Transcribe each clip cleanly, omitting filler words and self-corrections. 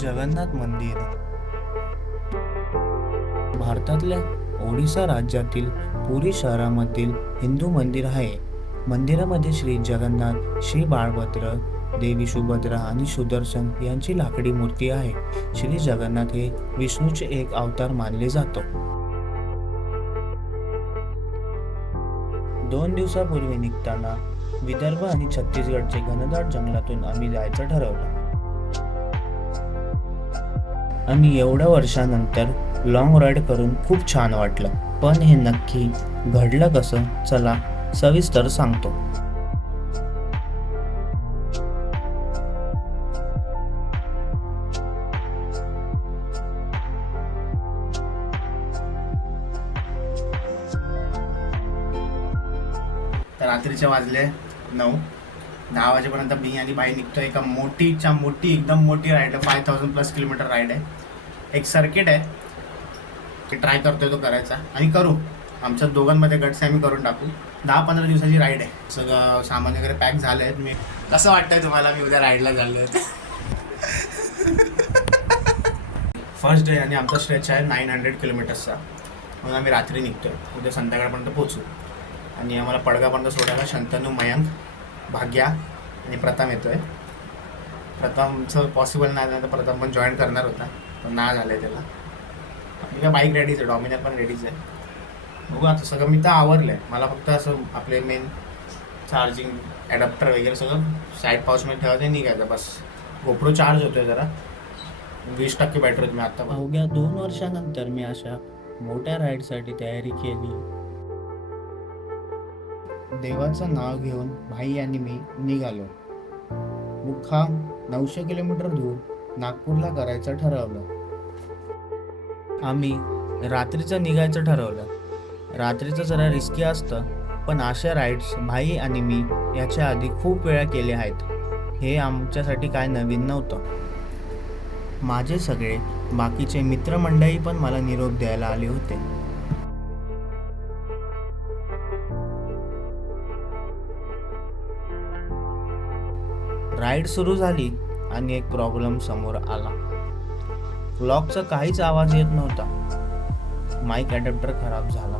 जगन्नाथ मंदिर भारतातल्या ओडिसा राज्यातील पुरी शहरामधील हिंदू मंदिर आहे. मंदिरामध्ये श्री जगन्नाथ, श्री बाळभद्र, देवी सुभद्रा आणि सुदर्शन यांची लाकडी मूर्ती आहे. श्री जगन्नाथ हे विष्णूचे एक अवतार मानले जातो. 2 दिवसापूर्वी निघताना विदर्भ आणि छत्तीसगडचे घनदाट जंगलातून आम्ही जायचं ठरवलं. आणि एवढ्या वर्षानंतर लॉंग राईड करून खूप छान वाटलं. पण हे नक्की घडलं कसं, चला सविस्तर सांगतो. तर रात्रीचे वाजले 9-10 वाजेपर्यंत मी आणि बाई निघतोय. एका मोठी एकदम मोठी राईड आहे. 5000+ किलोमीटर राईड आहे. एक सर्किट आहे ते ट्राय करतोय तो करायचा आणि करू. आमच्या दोघांमध्ये गट्स आम्ही करून टाकू. 10-15 दिवसाची राईड आहे. सगळं सामान वगैरे पॅक झालं आहे. मी कसं वाटतंय तुम्हाला मी उद्या राईडला चाललो आहे? फर्स्ट डे आणि आमचा स्ट्रेच आहे 900 किलोमीटर्सचा. म्हणून आम्ही रात्री निघतोय. उद्या संध्याकाळपर्यंत पोहोचू. आणि आम्हाला पडगापर्यंत सोडायला शंतनू, मयंक, भाग्या आणि प्रथम येतोय. प्रथमचं पॉसिबल नाही झालं तर प्रथम पण जॉईन करणार होता, पण नाही झालं आहे त्याला. मी काय बाईक रेडीच आहे, डॉमिनर पण रेडीच आहे. बघू आता सगळं मी तर आवरलं आहे. मला फक्त असं आपले मेन चार्जिंग ॲडॅप्टर वगैरे सगळं साईड पाऊचमध्ये ठेवायचं, निघायचं बस. गोप्रो चार्ज होतोय जरा, 20% बॅटरी होती मी आत्ता. अवघ्या 2 वर्षानंतर मी अशा मोठ्या राईडसाठी तयारी केली. देवाचं नाव घेऊन भाई आणि मी निघालो. मुक्काम 900 किलोमीटर दूर नागपूरला करायचं ठरवलं. आम्ही रात्रीचं निघायचं ठरवलं. रात्रीचं जरा रिस्की असतं, पण अशा राईड्स भाई आणि मी याच्या आधी खूप वेळा केल्या आहेत. हे आमच्यासाठी काय नवीन नव्हतं. माझे सगळे बाकीचे मित्रमंडळी पण मला निरोप द्यायला आले होते. राईड सुरू झाली आणि एक प्रॉब्लेम समोर आला. व्लॉगचा काहीच आवाज येत नव्हता. माईक ॲडॅप्टर खराब झाला.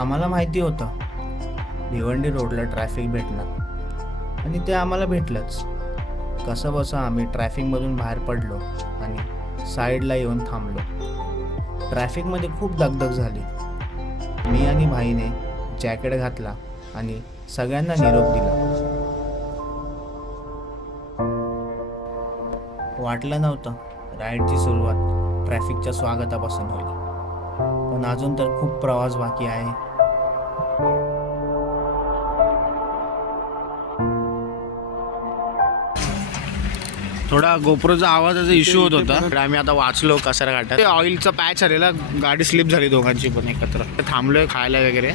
आम्हाला माहिती होतं भिवंडी रोडला ट्रॅफिक भेटणार आणि ते आम्हाला भेटलंच. कसं बसं आम्ही ट्रॅफिकमधून बाहेर पडलो आणि साईडला येऊन थांबलो. ट्रॅफिकमध्ये खूप दगदग झाली. मी आणि भाईने जॅकेट घातला आणि सगळ्यांना निरोप दिला. वाटलं नव्हतं राईडची सुरुवात ट्रॅफिकच्या स्वागतापासून होईल, पण अजून तर खूप प्रवास बाकी आहे. थोडा गोप्रोचा आवाजाचा इश्यू होत होता. आम्ही आता वाचलो कसारा घाटात. ऑइलचा पॅच आलेला, गाडी स्लिप झाली दोघांची पण एकत्र. थांबलोय खायला वगैरे.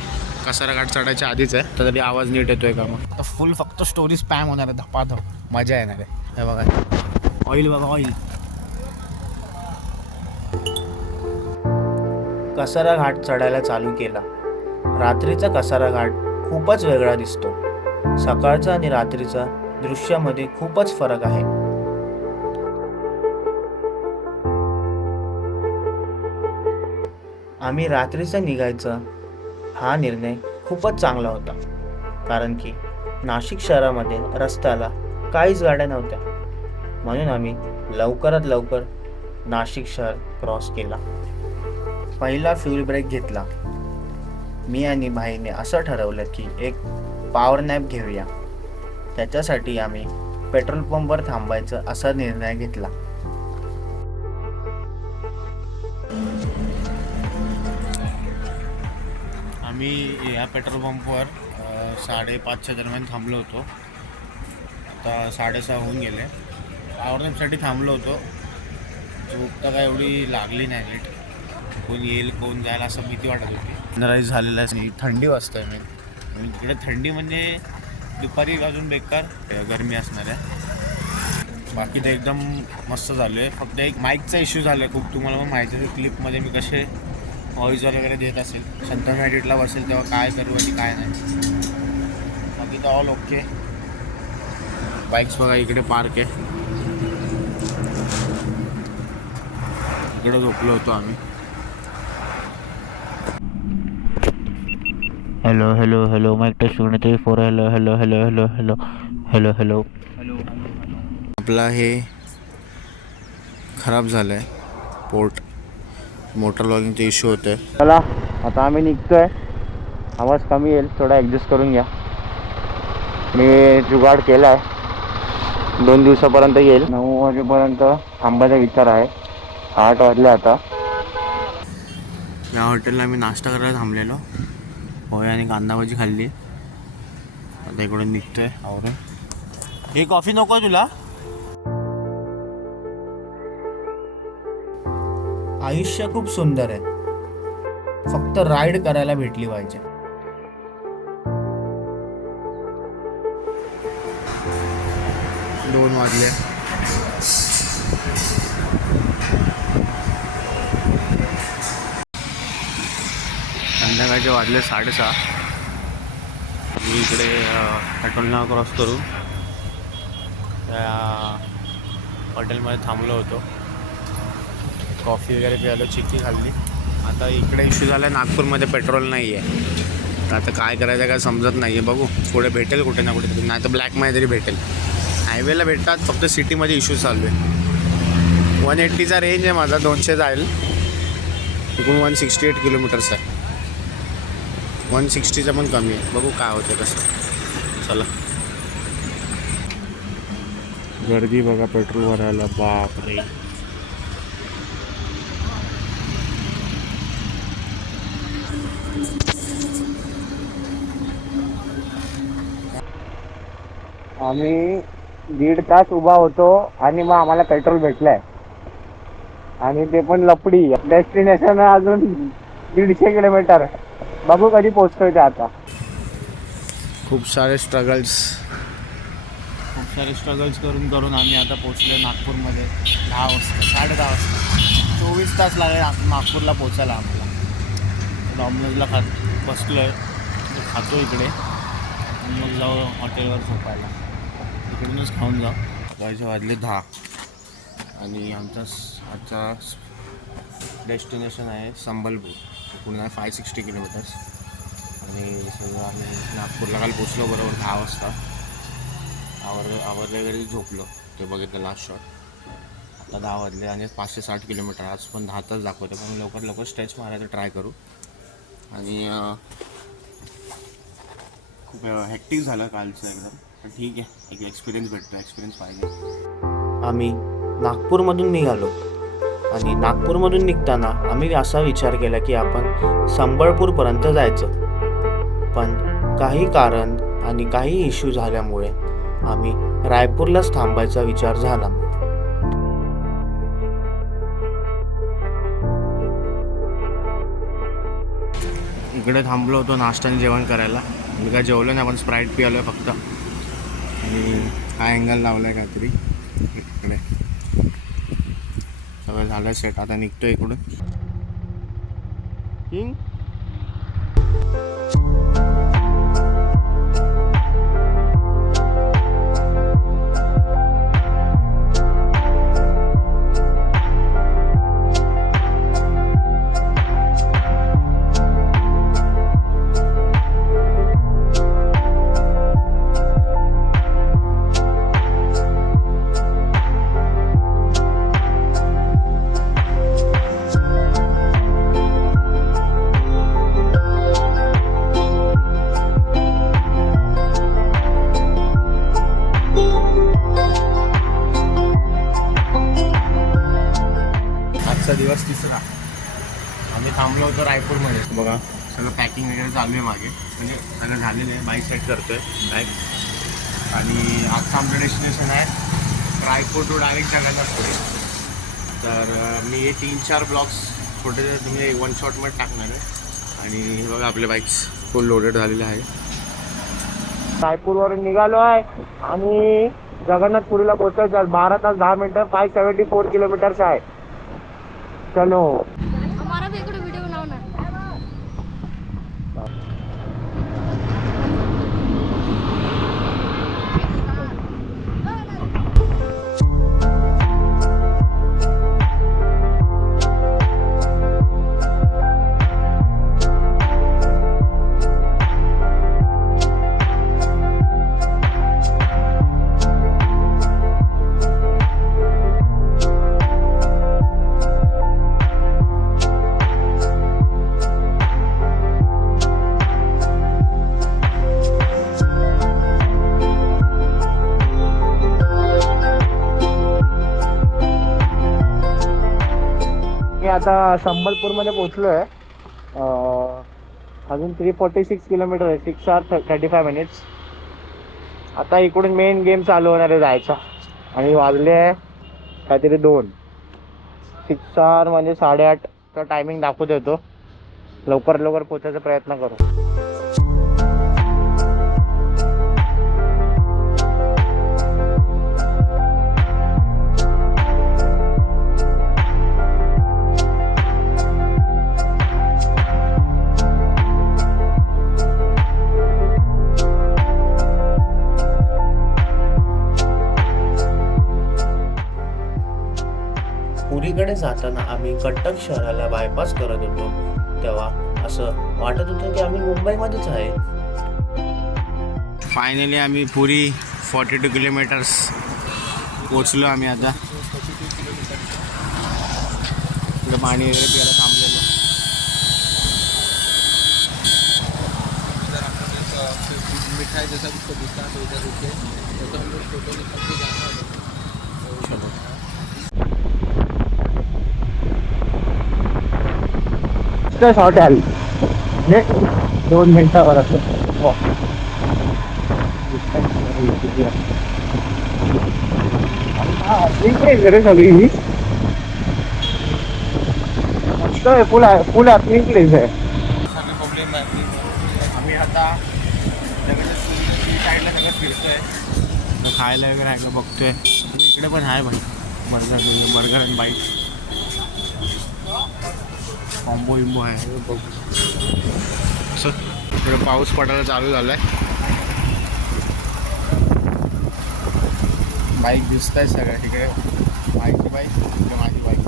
कसारा घाट चढायच्या आधीच आहे, तर तरी आवाज नीट येतोय का मग. आता फुल फक्त स्टोरी स्पॅम होणार आहे, धपाधप मजा येणार आहे. हे बघा ऑइल, बघा ऑइल. कसारा घाट चढायला चालू केला. रात्रीचा कसारा घाट खूपच वेगळा दिसतो. सकाळचा आणि रात्रीचा दृश्यामध्ये खूपच फरक आहे. आम्ही रात्रीचा निघायचा हा निर्णय खूपच चांगला होता, कारण की नाशिक शहरामध्ये रस्त्याला काहीच गाड्या नव्हत्या. म्हणून आम्ही लवकरात लवकर नाशिक शहर क्रॉस केला. पहिला फ्यूल ब्रेक घेतला. मी आणि भाईने असं ठरवलं की एक पॉवर नॅप घेऊया. त्याच्यासाठी आम्ही पेट्रोल पंपवर थांबायचं असा निर्णय घेतला. आम्ही या पेट्रोल पंपवर 5:30च्या दरम्यान थांबलो होतो. आता 6:30 होऊन गेले. आवरण्यासाठी थांबलो होतो. झोप तर काय एवढी लागली नाही नीट. कोण येईल कोण जाईल असं भीती वाटत होती. सनराईज झालेला आहे. थंडी वाजते मी तिकडे. थंडी म्हणजे दुपारी अजून बेकार गरमी असणार आहे. बाकी तर एकदम मस्त झालं आहे. फक्त एक माईकचा इश्यू झाला आहे खूप. तुम्हाला पण माहिती आहे क्लिपमध्ये मी कसे व्हॉईस वगैरे देत असेल. संतन एडिटला बसेल तेव्हा काय करू आणि काय नाही. बाकी तर ऑल ओके. बाईक्स बघा इकडे पार्क आहे. इकडे झोपलो होतो आम्ही. Hello hello hello mic test 1 2 3 4 hello hello hello hello hello hello hello hello. आपला हे खराब झालं आहे पोर्ट. मोटर लॉगिंगचे इश्यू होते. चला आता आम्ही निघतोय. आवाज कमी येईल, थोडा ॲडजस्ट करून घ्या. मी जुगाड केला आहे. 2 दिवसापर्यंत येईल. 9 वाजेपर्यंत थांबायचा विचार आहे. 8 वाजले आता. या हॉटेलला आम्ही नाश्ता करायला थांबलेलो. पोहे आणि कांदा भाजी खाल्ली. आता इकडून निघतोय आवरून. हे कॉफी नको आहे तुला? आयुष्य खूप सुंदर आहे, फक्त राईड करायला भेटली पाहिजे. दोन वाजले. संध्याकाळचे वाजले 6:30. मी इकडे पेट्रोल नाका क्रॉस करू त्या हॉटेलमध्ये थांबलो होतो. कॉफी वगैरे प्यायलो, चिक्की खाल्ली. आता इकडे इश्यू झाला आहे, नागपूरमध्ये पेट्रोल नाही आहे. तर आता काय करायचं काय समजत नाही आहे. बघू पुढे भेटेल कुठे ना कुठे तरी, नाही तर ब्लॅकमध्ये तरी भेटेल. हायवेला भेटतात, फक्त सिटीमध्ये इश्यू चालू आहे. 180चा रेंज आहे माझा, 200 जाईल. इकडून 168 किलोमीटर्स आहे. 160चा पण कमी आहे. बघू काय होतं कसं. चला. गर्दी बघा पेट्रोल भरायला. बापरे. आम्ही 1.5 तास उभा होतो आणि मग आम्हाला पेट्रोल भेटलंय. आणि ते पण लपडी. डेस्टिनेशन अजून 150 किलोमीटर. बघू कधी पोहोचतोय ते आता. खूप सारे स्ट्रगल्स करून आम्ही आता पोचलो नागपूरमध्ये. 10 वाजता 10:30 वाजता. 24 तास लागले नागपूरला पोचायला आम्हाला. डॉमिनोजला बसलो आहे, खातो इकडे आणि मग जाऊ हॉटेलवर झोपायला. इकडूनच खाऊन जाऊ. वाजले 10 आणि आजचा डेस्टिनेशन आहे संबलपूर. पुणे 560 किलोमीटर्स. आणि सगळं आम्ही नागपूरला काल पोचलो बरोबर 10 वाजता. आवरले वगैरे झोपलो. ते बघितलं लास्ट शॉट. आता 10 वाजले आणि 560 किलोमीटर. आज पण 10 तास दाखवते, पण लवकर स्ट्रेच मारायचं ट्राय करू. आणि खूप हेक्टिक झालं कालचं एकदम. पण ठीक आहे, एक एक्सपिरियन्स भेटतो. एक्सपिरियन्स पाहिजे. आम्ही नागपूरमधून निघालो आणि नागपूरमधून निघताना आम्ही असा विचार केला की आपण संबळपूरपर्यंत जायचं. पण काही कारण आणि काही इश्यू झाल्यामुळे आम्ही रायपूरलाच थांबायचा विचार झाला. इकडे थांबलो होतो नाश्त्याने जेवण करायला. मी काय जेवलो नाही, आपण स्प्राईट पिलो आहे फक्त. आणि हा अँगल लावला आहे काहीतरी इकडे. सगळं झालं सेट. आता निघतो इकडून. दिवस 3रा. आम्ही थांबलो होतो रायपूरमध्ये. बघा सगळं पॅकिंग वगैरे चालू आहे मागे. म्हणजे सगळं झालेलं आहे. बाईक सेट करतो आहे बॅग. आणि आजचं आमचं डेस्टिनेशन आहे रायपूर टू डायरेक्ट जगन्नाथपुरी. तर मी हे 3-4 ब्लॉग्स छोटे तुम्ही वन शॉटमध्ये टाकणार आहे. आणि हे बघा आपले बाईक्स फुल लोडेड झालेले आहे. रायपूरवरून निघालो आहे आणि जगन्नाथपुरीला पोहोचायचं 12 तास 10 मिनिटं. 574 किलोमीटर्स आहे. चलो. हमारा भी एक वीडियो बनाओ ना. मी आता संबलपूरमध्ये पोहोचलो आहे. अजून 346 किलोमीटर आहे. 6 hours 35 minutes. आता इकडून मेन गेम चालू होणार आहे जायचा. आणि वाजले आहे काहीतरी 2. 6 hours म्हणजे 8:30चा टायमिंग दाखवत येतो. लवकर लवकर पोहोचायचा प्रयत्न करू. पुरीकडे जाताना आम्ही कटक शहराला बायपास करत होतो तेव्हा असं वाटत होतं की आम्ही मुंबईमध्येच आहे. फायनली आम्ही पुरी 42 किलोमीटर्स पोचलो. आम्ही आता इकडं पाणी वगैरे प्यायला थांबलेलं. मिठाई जैसा कुछ दुकान है उधर रुके तो हम लोग फोटो निकाल के जाना है. शॉर्ट आली 2 मिनिटावर असं. रे सगळी मस्त आहे. फुल ॲपलिंग प्लेस आहे. प्रॉब्लेम आहे. आम्ही आता जगन्नाथपुरी साईडला सगळं फिरतोय. खायला वगैरे आहे का बघतोय. आणि इकडे पण आहे भाई बर्गर आणि बाईट कॉम्बो विंबो आहे. बघू असं इकडे पाऊस पडायला चालू झाला आहे. बाईक दिसत आहे सगळ्या. तिकडे माझी बाईक, इकडे माझी बाईक.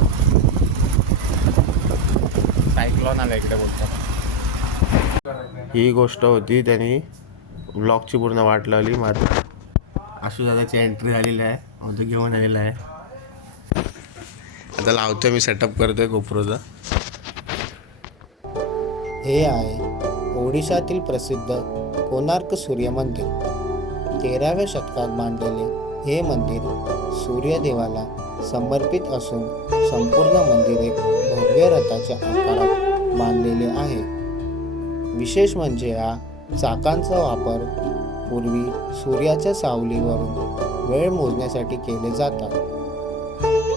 सायक्लॉन आला इकडे बोलतो. ही गोष्ट होती. त्यांनी ब्लॉगची पूर्ण वाट लावली. मात्र आशुदादाची एंट्री झालेली आहे. तो घेऊन आलेला आहे. आता लावतोय मी. सेटअप करतोय गोप्रोचा. हे आहे ओडिशातील प्रसिद्ध कोणार्क सूर्य मंदिर. 13व्या शतकात बांधलेले हे मंदिर सूर्यदेवाला समर्पित असून संपूर्ण मंदिर एक भव्य रथाच्या आकारात बांधलेले आहे. विशेष म्हणजे या चाकांचा वापर पूर्वी सूर्याच्या सावलीवरून वेळ मोजण्यासाठी केले जातात.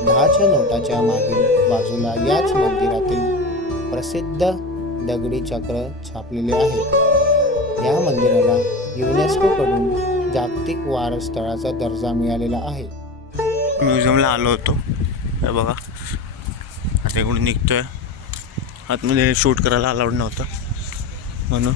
10च्या नोटाच्या मागील बाजूला याच मंदिरातील प्रसिद्ध दगडी चक्र छापलेले आहे. या मंदिराला युनेस्कोकडून जागतिक वारसस्थळाचा दर्जा मिळालेला आहे. म्युझियमला आलो होतो. हे बघा आता इकडून निघतोय. आतमध्ये शूट करायला अलाउड नव्हतं म्हणून.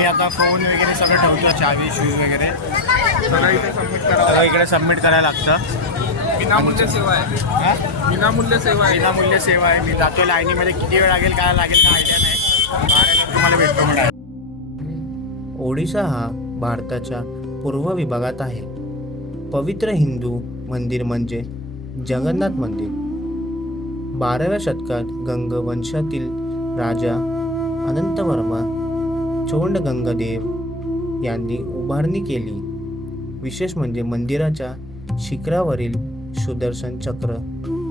आम्ही आता फोन वगैरे सगळं ठेवतो, चावी शूज वगैरे सगळं इथे सबमिट सगळं करावं इकडे सबमिट करायला लागतं. विनामूल्य सेवा आहे. हा? विनामूल्य सेवा आहे. विनामूल्य सेवा आहे. मी जातो लाईनीमध्ये, किती वेळ लागेल काय लागेल काय आयडिया नाही. बाहेर तुम्हाला भेटतो म्हणा. ओडिशा हा भारताच्या पूर्व विभागात आहे. पवित्र हिंदू मंदिर म्हणजे जगन्नाथ मंदिर. 12व्या शतकात गंग वंशातील राजा अनंतवर्मा चोंडगंगदेव यांनी उभारणी केली. विशेष म्हणजे मंदिराच्या शिखरावरील सुदर्शन चक्र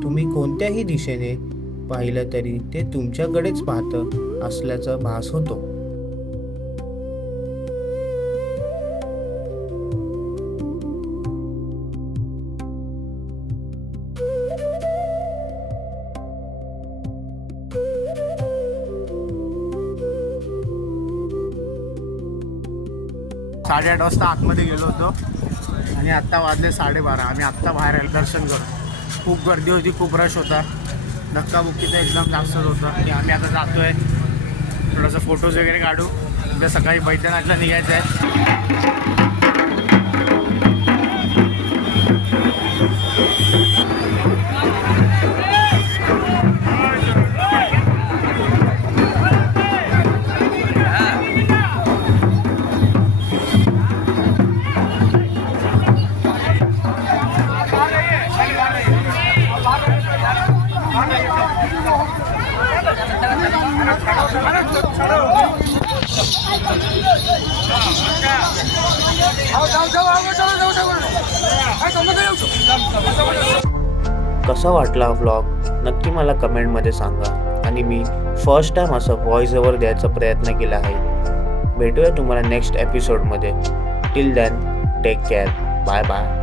तुम्ही कोणत्याही दिशेने पाहिलं तरी ते तुमच्याकडेच पाहत असल्याचा भास होतो. साडेआठ वाजता आतमध्ये गेलो होतो आणि आत्ता वाजले 12:30. आम्ही आत्ता बाहेर आलो दर्शन करून. खूप गर्दी होती, खूप रश होता, धक्काबुक्कीचं एकदम जास्तच होतं. आणि आम्ही आता जातो आहे थोडंसं फोटोज वगैरे काढू. उद्या सकाळी बैद्यनाथला निघायचं आहे. कसा वाटला हा व्लॉग नक्की मला कमेंटमध्ये सांगा. आणि मी फर्स्ट टाइम असं व्हॉइस ओव्हर द्यायचा प्रयत्न केला आहे. भेटूया तुम्हाला नेक्स्ट एपिसोडमध्ये. Till then take care. Bye bye.